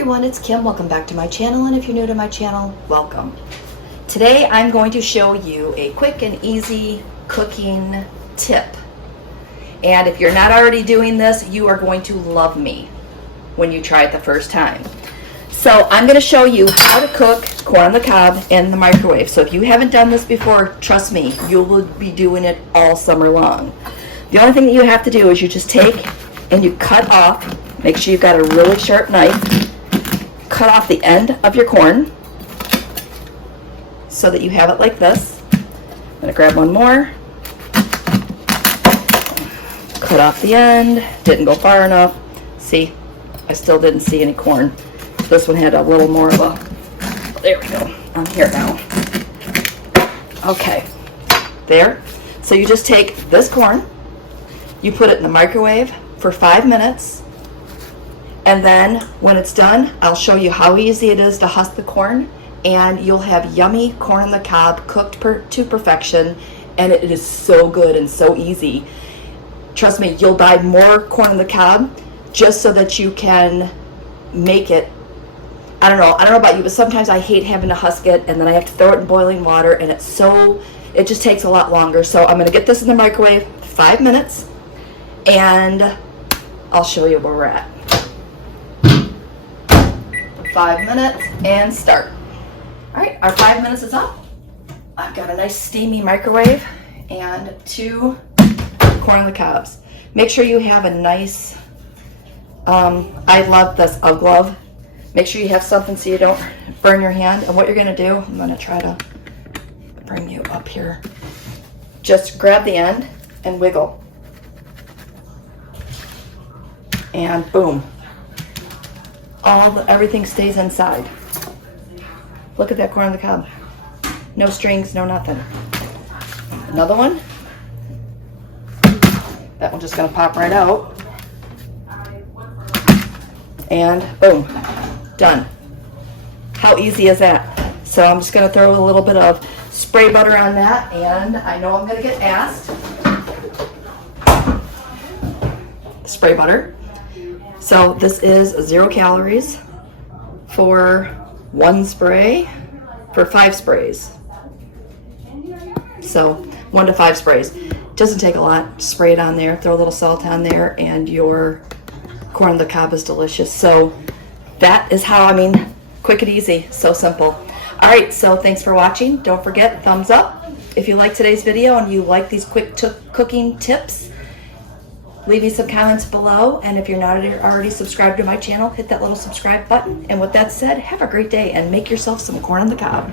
everyone, it's Kim. Welcome back to my channel, and if you're new to my channel, welcome. Today I'm going to show you a quick and easy cooking tip. And if you're not already doing this, you are going to love me when you try it the first time. So I'm going to show you how to cook corn on the cob in the microwave. So if you haven't done this before, trust me, you will be doing it all summer long. The only thing that you have to do is you just take and you cut off, make sure you've got a really sharp knife, cut off the end of your corn so that you have it like this. I'm going to grab one more, cut off the end, didn't go far enough. See, I still didn't see any corn. This one had a little more of a, there we go, I'm here now. Okay, there. So you just take this corn, you put it in the microwave for 5 minutes, and then when it's done, I'll show you how easy it is to husk the corn, and you'll have yummy corn on the cob cooked to perfection, and it is so good and so easy. Trust me, you'll buy more corn on the cob just so that you can make it. I don't know about you, but sometimes I hate having to husk it, and then I have to throw it in boiling water, and it just takes a lot longer. So I'm gonna get this in the microwave 5 minutes, and I'll show you where we're at. 5 minutes and start. All right, our 5 minutes is up. I've got a nice steamy microwave and 2 corn on the cobs. Make sure you have a nice, I love this UGG glove. Make sure you have something so you don't burn your hand. And what you're gonna do, I'm gonna try to bring you up here. Just grab the end and wiggle. And boom. Everything stays inside. Look at that corn on the cob. No strings, no nothing. Another one. That one's just gonna pop right out. And boom, done. How easy is that? So I'm just gonna throw a little bit of spray butter on that, and I know I'm gonna get asked. Spray butter. So this is 0 calories for 1 spray for 5 sprays. So 1 to 5 sprays. Doesn't take a lot. Spray it on there, throw a little salt on there, and your corn on the cob is delicious. So that is how, quick and easy, so simple. All right, so thanks for watching. Don't forget, thumbs up if you like today's video and you like these quick cooking tips. Leave me some comments below, and if you're not already subscribed to my channel, hit that little subscribe button. And with that said, have a great day and make yourself some corn on the cob.